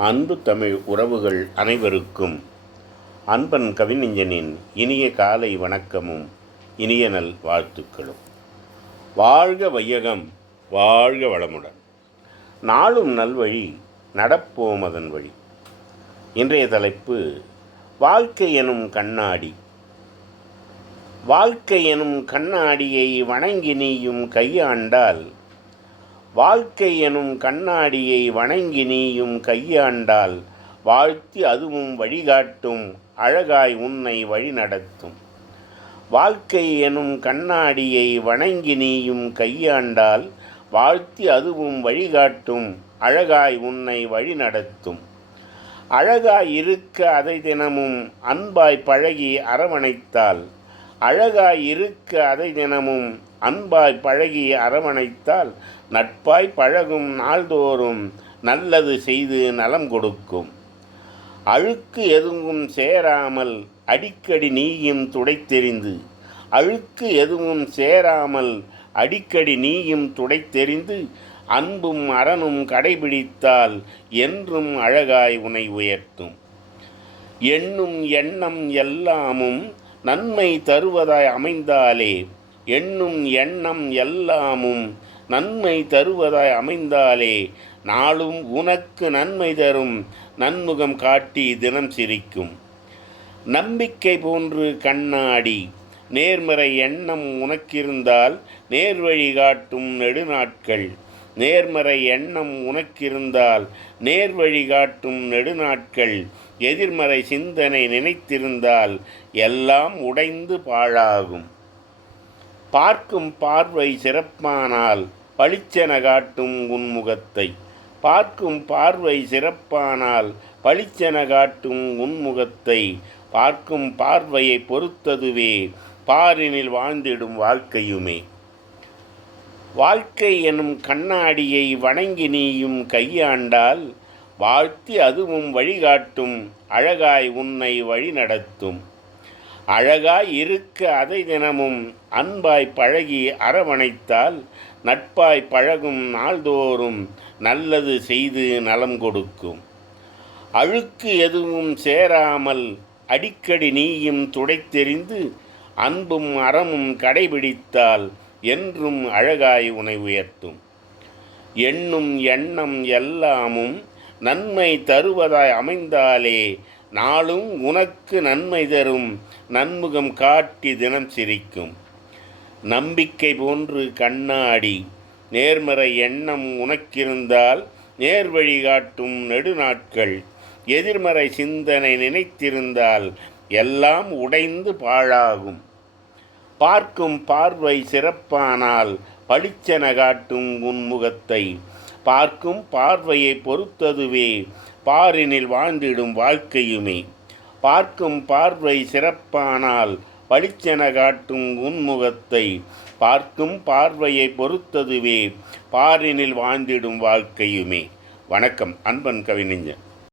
அன்பு தமிழ் உறவுகள் அனைவருக்கும் அன்பன் கவிஞனின் இனிய காலை வணக்கமும் இனிய நல் வாழ்த்துக்களும். வாழ்க வையகம் வாழ்க வளமுடன். நாளும் நல்வழி நடப்போம் அதன் வழி. இன்றைய தலைப்பு வாழ்க்கை எனும் கண்ணாடி. வாழ்க்கை எனும் கண்ணாடியை வணங்கி நீயும் கையாண்டால் வாழ்க்கை எனும் கண்ணாடியை வணங்கி நீயும் கையாண்டால் வாழ்த்தி அதுவும் வழிகாட்டும் அழகாய் உன்னை வழிநடத்தும். வாழ்க்கை எனும் கண்ணாடியை வணங்கி நீயும் கையாண்டால் வாழ்த்தி அதுவும் வழிகாட்டும் அழகாய் உன்னை வழிநடத்தும். அழகாய் இருக்க அதை தினமும் அன்பாய் பழகி அரவணைத்தால் அழகாய் இருக்க அதை தினமும் அன்பாய் பழகி அரவணைத்தால் நட்பாய் பழகும் நாள்தோறும் நல்லது செய்து நலம் கொடுக்கும். அழுக்கு எதுவும் சேராமல் அடிக்கடி நீயும் துடைத்தெறிந்து அழுக்கு எதுவும் சேராமல் அடிக்கடி நீயும் துடைத்தெறிந்து அன்பும் அறனும் கடைபிடித்தால் என்றும் அழகாய் உனை உயர்த்தும். எண்ணும் எண்ணம் எல்லாமும் நன்மை தருவதாய் அமைந்தாலே எண்ணும் எண்ணம் எல்லாமும் நன்மை தருவதாய் அமைந்தாலே நாளும் உனக்கு நன்மை தரும் நன்முகம் காட்டி தினம் சிரிக்கும். நம்பிக்கை போன்று கண்ணாடி நேர்மறை எண்ணம் உனக்கிருந்தால் நேர்வழி காட்டும் நெடுநாட்கள் நேர்மறை எண்ணம் உனக்கிருந்தால் நேர்வழி காட்டும் நெடுநாட்கள் எதிர்மறை சிந்தனை நினைத்திருந்தால் எல்லாம் உடைந்து பாழாகும். பார்க்கும் பார்வை சிறப்பானால் பளிச்சென காட்டும் உன் முகத்தை பார்க்கும் பார்வை சிறப்பானால் பளிச்சென காட்டும் உன் முகத்தை பார்க்கும் பார்வையை பொறுத்ததுவே பாரினில் வாழ்ந்திடும் வாழ்க்கையுமே. வாழ்க்கை எனும் கண்ணாடியை வணங்கி நீயும் கையாண்டால் வாழ்த்தி அதுவும் வழிகாட்டும் அழகாய் உன்னை வழி நடத்தும் அழகாய் இருக்க அதை தினமும் அன்பாய் பழகி அரவணைத்தால் நட்பாய் பழகும் நாள்தோறும் நல்லது செய்து நலம் கொடுக்கும். அழுக்கு எதுவும் சேராமல் அடிக்கடி நீயும் துடைத்தெறிந்து அன்பும் அறமும் கடைபிடித்தால் என்றும் அழகாய் உனை உயர்த்தும். எண்ணும் எண்ணம் எல்லாமும் நன்மை தருவதாய் அமைந்தாலே நாளும் உனக்கு நன்மை தரும் நன்முகம் காட்டி தினம் சிரிக்கும். நம்பிக்கை போன்று கண்ணாடி நேர்மறை எண்ணம் உனக்கிருந்தால் நேர்வழி காட்டும் நெடுநாட்கள் எதிர்மறை சிந்தனை நினைத்திருந்தால் எல்லாம் உடைந்து பாழாகும். பார்க்கும் பார்வை சிறப்பானால் பளிச்சென காட்டும் உன்முகத்தை பார்க்கும் பார்வையை பொறுத்ததுவே பாரினில் வாழ்ந்திடும் வாழ்க்கையுமே. பார்க்கும் பார்வை சிறப்பானால் பளிச்சென காட்டும் உன்முகத்தை பார்க்கும் பார்வையை பொறுத்ததுவே பாரினில் வாழ்ந்திடும் வாழ்க்கையுமே. வணக்கம் அன்பன் கவிஞன்